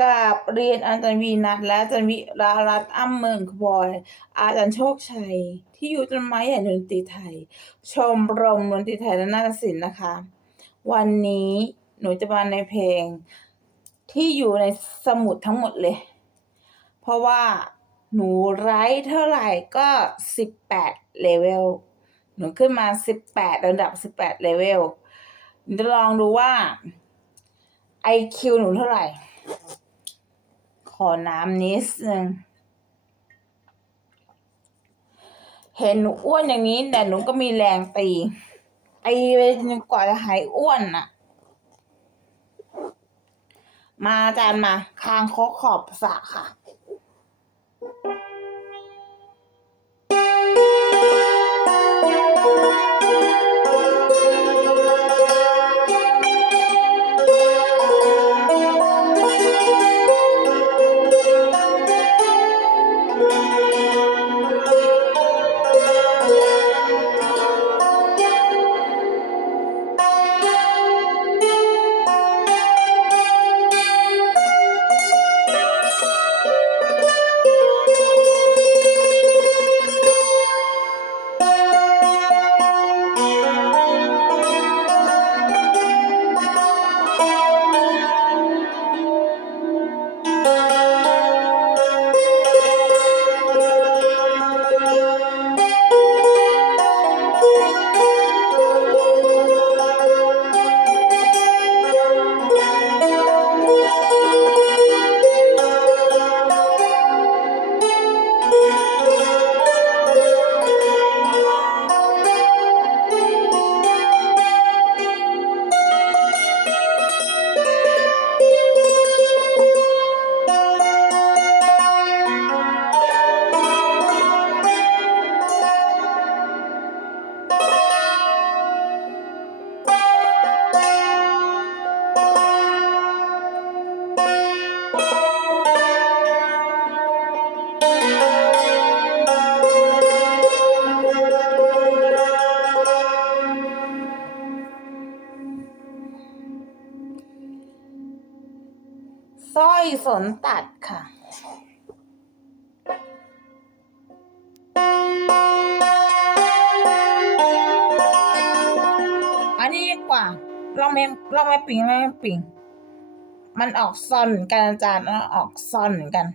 กับเรียนอาจารย์วีนัทและอาจารย์วิรารัตน์อ้ำเมืองบอย อาจารย์โชคชัย ที่อยู่ต้นไม้ใหญ่ดนตรีไทย ชมรมดนตรีไทยและนาฏศิลป์นะคะ วันนี้หนูจะมาในเพลงที่อยู่ในสมุดทั้งหมดเลย เพราะว่าหนูไร้เท่าไหร่ก็18เลเวลหนูขึ้นมา18ระดับ18เลเวลจะลองดูว่า IQ หนูเท่าไหร่ ขอน้ำนิดนึงเห็นหนูอ้วนอย่างนี้แต่หนูก็มีแรงตีไปจนกว่าจะหายอ้วนน่ะ มาอาจารย์มาคางคกขอบสระค่ะสร้อยสนตัดค่ะอันนี้ดีกว่าเราไม่ปิงมันออกซอนเหมือนกันอาจารย์ออกซอนเหมือนกัน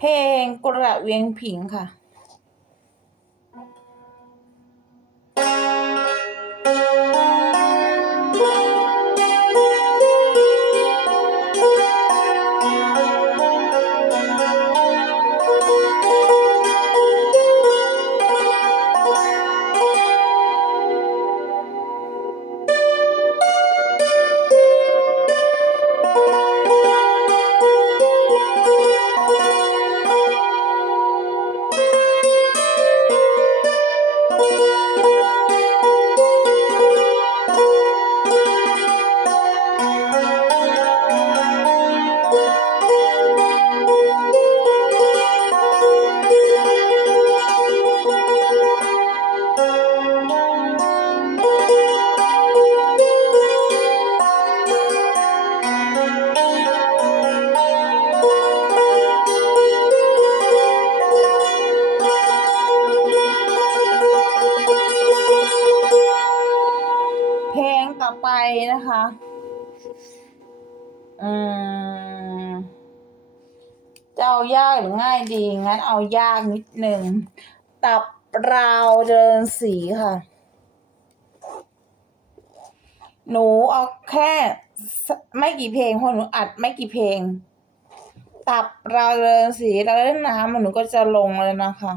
เพลงกระเวียงผิงค่ะ อืมจะเอายากหรือง่ายดี งั้นเอายากนิดหนึ่ง ตับราวเดินสีค่ะ หนูเอาแค่ไม่กี่เพลงเพราะหนูอัดไม่กี่เพลง ตับราวเดินสีแล้วเล่นน้ำหนูก็จะลงเลยนะคะ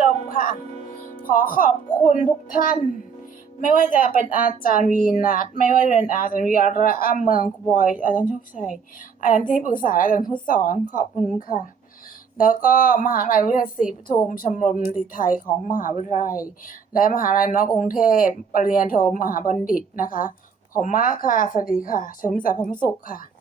จบค่ะ ขอขอบคุณทุกท่าน ไม่ว่าจะเป็นอาจารย์วีนัทไม่ว่าจะเป็นอาจารย์วีระเมืองครูบอยอาจารย์โชคชัยอาจารย์ที่ปรึกษาอาจารย์ผู้สอนขอบคุณค่ะ แล้วก็มหาวิทยาลัยวิทยาศรีปทุมชมรมดนตรีไทยของมหาวิทยาลัย และมหาวิทยาลัยนอกกรุงเทพปริญญาโทมหาบัณฑิตนะคะ ขอบมากค่ะ สวัสดีค่ะชมสารพรหมสุขค่ะ